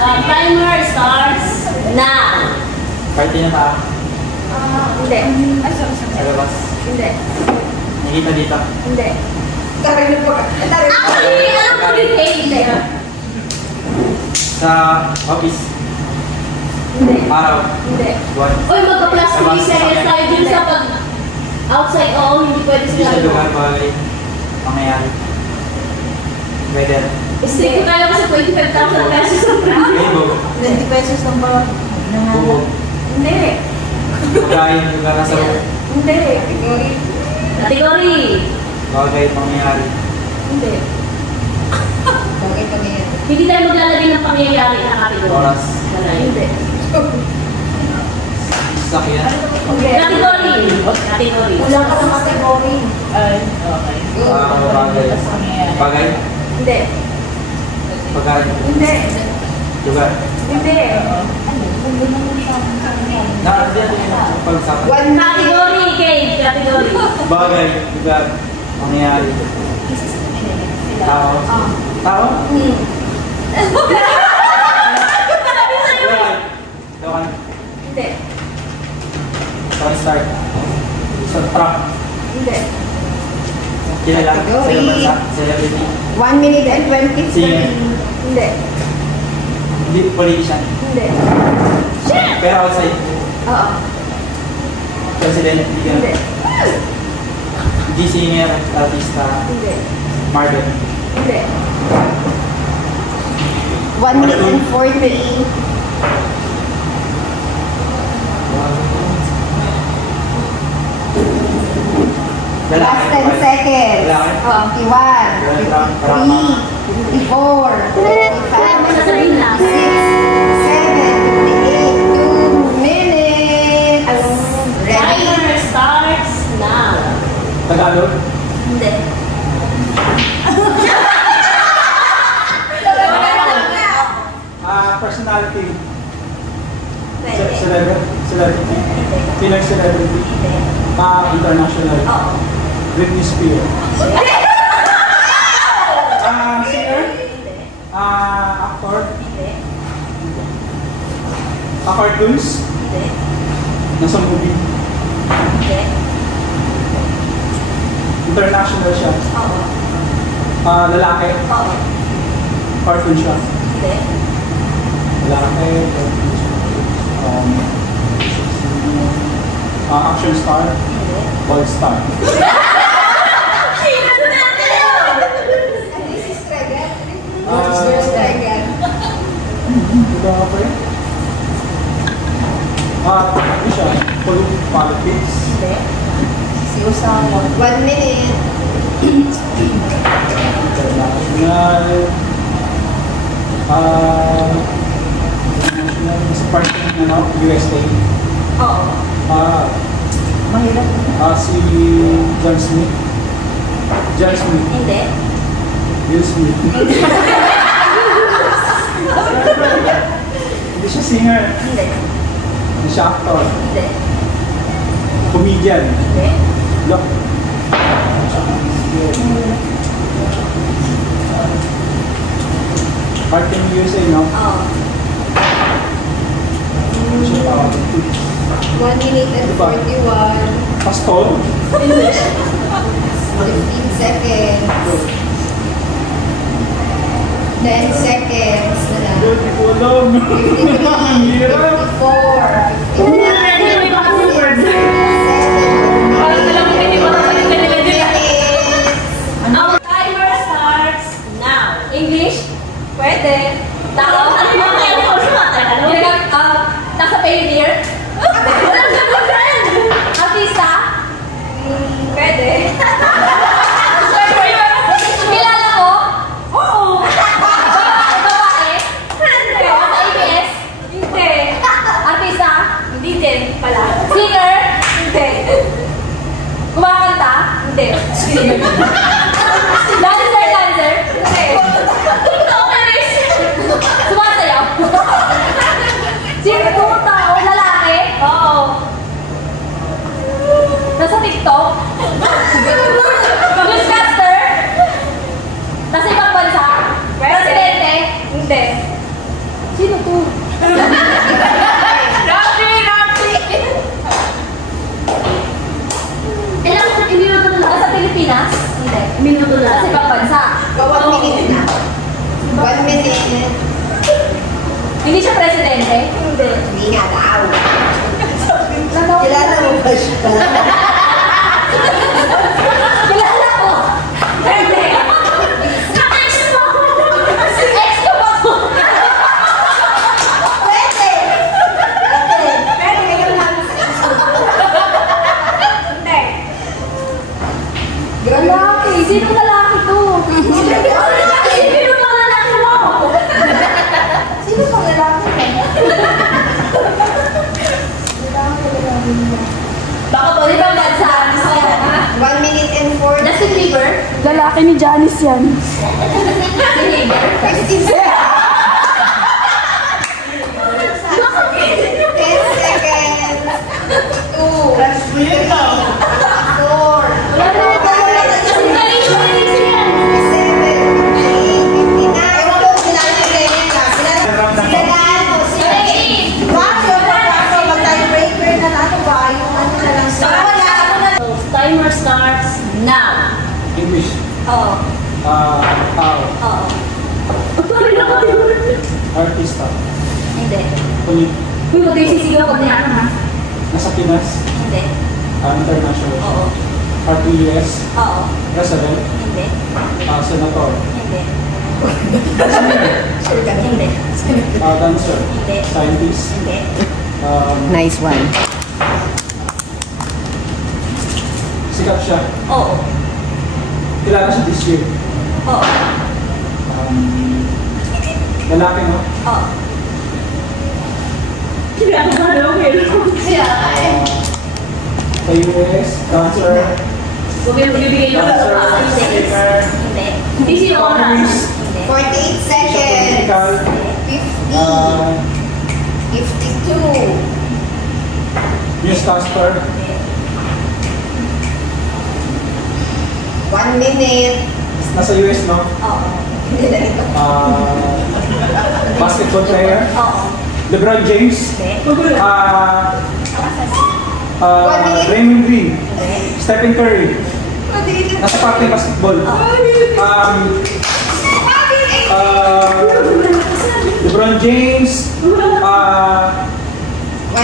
Timer starts now. Party na ba? Hindi. Sa labas? Hindi. Nakita dito? Hindi. Tarinig po ka. Actually, alam ko din hindi. Sa office? Hindi. Araw? Hindi. Buwan? Uy, magka-plus 3 seconds tayo dun sa pag outside. Oo, hindi pwede Hindi sila. siya lugar bagay. Pangyayari. Weather. Stay ko tayo kasi 25,000 pesos ang price. Rainbow. 20 pesos ng bawat. Bubog. Hindi. Pagkain, lugar na sa Hindi. Category. bagay, pangyayari. Hindi. Bagay pa niya. Hindi tayo maglalagay ng pangyayari na category. Oras. Wala yun. Hindi. Sakyan. Category. Category. Wala ka ng category. Ay, okay. Bagay. Bagay. Hindi. Pagkain. Hindi. Lugar. Hindi. Nakakadiyan yung pag-usapan. Category, Kate. Category. Bagay, lugar, pangyayari. Tao. Tao? Lugar. Hindi. Tao start. Sa truck. Hindi. Kilala. Category. Sa bansa. Celebrity. 1 minute and 20 Singer. Hindi. Hindi politician. Hindi. Pero outside. Oo. President. Hindi. Hindi singer. Artista. Hindi. Marvel. Hindi. 1 minute and 40. Last 10 seconds. Lalaki. 51, 53, 54, Sasabihin na. 56, 57, 58, 2 minutes. Ready? Timer starts now. Tagalog. Hindi. Personality. Pwede. Celebrity. Pinoy celebrity. International. Oo. Britney Spears. Singer. Actor. Cartoons. Nasa movie. International siya. Lalaki. Cartoon siya. Lalaki. Action star. Ball star. Ano siya? Politics. Siusawa. 1 minute. International. International. Sa part ng USA. Oo. Mahirap. Si John Smith. John Smith. Hindi. Will Smith. Hindi siya singer. Hindi. Hindi siya actor. Hindi. Comedian. Hindi. Look. Part in USA, no? Oo. Hindi siya tawag. 1 minute and 41. Pastor? 15 seconds. 10 seconds na lang. Hindi ko alam. Ang hirap. 54. 55. Our timer starts now. English? Pwede. Tao? Ano ba kayo? Nasa pioneer? Artista? Pwede. Kilala ko? Oo. Babae? Nasa ABS? Hindi. Sino to? Kailangan minuto na lang. Sa Pilipinas? Hindi. Minuto na lang. Sa ibang bansa? 1 minute na. 1 minute. Hindi siya presidente? Hindi. Hindi nga daw. Kilala mo ba siya? Kilala ko! Hindi! Ex mo ako! Ex ko ba ako? Pwede! Pero ngayon lang sa iso. Hindi. Lalaki! Sinong lalaki to? Sino pang lalaki mo? Sino pang lalaki? Baka po, di ba bansa? 1 minute and 40. Justin Bieber? Lalaki ni Janice yan. Justin Bieber? 15 seconds. 10 seconds. 2. That's real now. 4. Wala na ito. Justin Bieber! 57, 58, 59. Ewan ko, sila na ako. Sila mag-tiebreaker na natin ba? Yung ano na lang. Timer starts now. English. Oo. Tao. Oo. Artista. Hindi. Kulit. Uy, huwag kayo sisigaw ko na ha? Nasa Pinas. Hindi. International. Oo. RTUS. Oo. President. Hindi. Senator. Hindi. Sure ka na. Hindi. Dancer. Hindi. Scientist. Hindi. Nice one. Sikat siya. Oo. Kilala siya this year. Oo. Lalaki, no? Oo. Kaya ko na lang siya. Sa US, dancer. Huwag kayo magbibigay yung Dancer. Hindi. Singer. Hindi. Hindi si Oras. Hindi. 48 seconds. Political. 50. 52. Newscaster. 1 minute. Nasa US, no? Oo. Basketball player. Oo. LeBron James. Hindi. Raymond Green. Stephen Curry. Madali na. Nasa party basketball. LeBron James. 1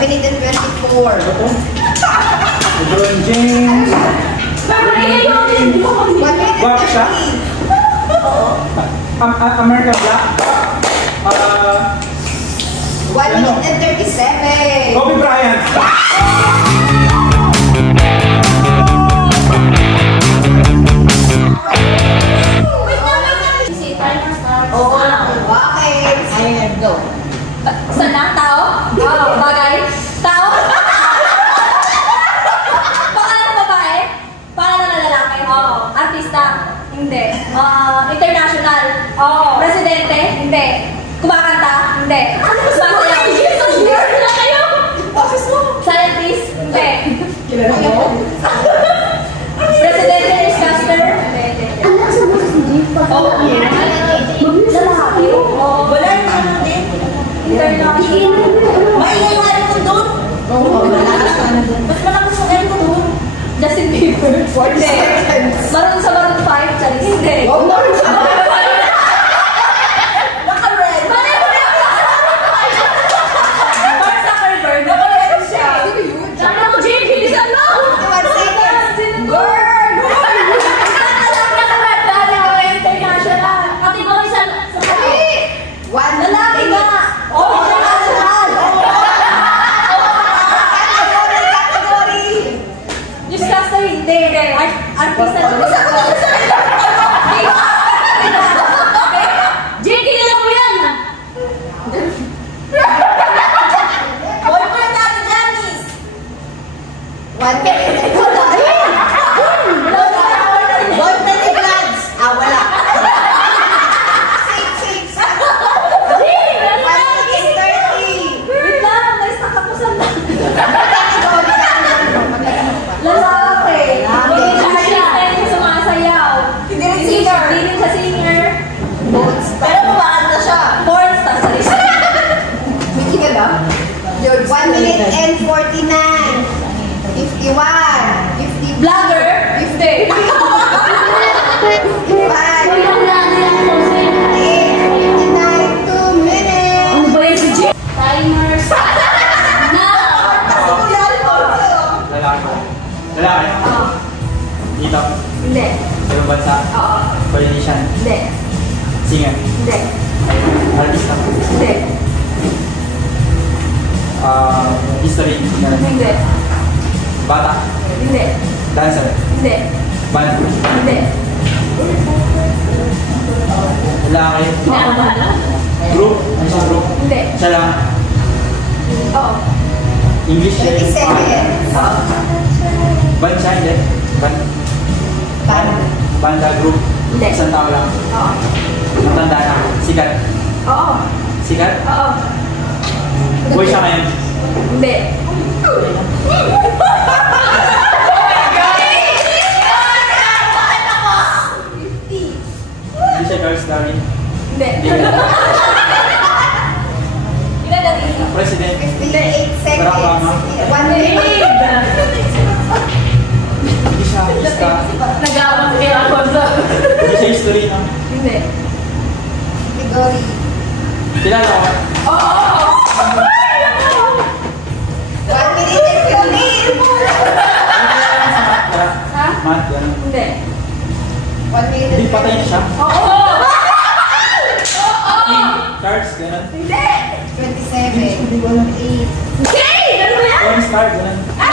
minute and 24. LeBron James. 1 minute and Black siya? 30. American Black. 1 minute and 37. Kobe Bryant. Si timer starts Oo. now. Bakit? Ayan, go. Saan na? Tao? Oo. Bagay? Tao? Pangalan ng babae? Pangalan ng lalaki? Oo. Artista? Hindi. International? Oo. Presidente? Hindi. Kumakanta? Hindi. Sumasayaw? Nerd na kayo! Scientist? Hindi. Kilala mo? Presidente newscaster? Hindi. Anak sa boses ni Jeep pa. Oo. Lalaki? Oo. Wala yung ano din. International? Maingay yung aircon doon. Oo, malakas ka na doon. Mas malakas yung aircon doon. Justin Bieber? 40 seconds. Maroon sa Maroon 5? Charis? Hindi. Huwag mo rin sa Naka-red. Mali mo na! Mark Zuckerberg? Naka-red siya. Sabi ako, Jake, bilisan mo! 21 seconds. Girl! Nakalat ba na international? Kategory sa One lalaki nga! Oo, international! Category. Newscaster, hindi. Artista Jake, kilala mo yan! Boy mo na natin, Janice. 1 minute. Boy na ni Glads. Wala. Save. 1 minute and 30. Wait lang, may stuck ako sa Category. lalaki. Hindi siya yung sumasayaw. Hindi rin singer. Hindi rin siya singer. Pero kumakanta siya. Porn star. Sorry. 1 minute and 49. 51. 50. Vlogger? 50. 55. 59. 2 minutes. Ano ba yung si Jay? Timers. Lalaki. Lalaki. Oo. Dito. Hindi. Sa ibang bansa. Oo. Politician. Hindi. Singer. Hindi. Artista. Hindi. History. Hindi. Bata. Hindi. Dancer. Hindi. Band. Hindi. Lalaki. Kinakabahala? Group. Ano siyang group? Hindi. Siya lang. Oo. English. 30 seconds. Oo. Band siya, hindi. Band. Banda group. Hindi. Isang tao lang. Oo. Matanda na. Sikat. Oo. Sikat. Oo. Boy siya ngayon. Hindi. Hindi siya Charles Darwin. Hindi. Hindi ka. Ilan na rin? President. 58 seconds. Barack Obama. 1 minute. Hindi siya artista. Nag-aawat kayo ako sa... Hindi siya history, no? Hindi. Category. Kilala ko. Oo. 1 minute and 2 minutes. Ha? Math, yan. Hindi. 1 minute Hindi and patay na siya. Oo. Charles, gano'n. Hindi. 27. 8. Jay! Ano ba yan? Tony Stark, gano'n. Ah!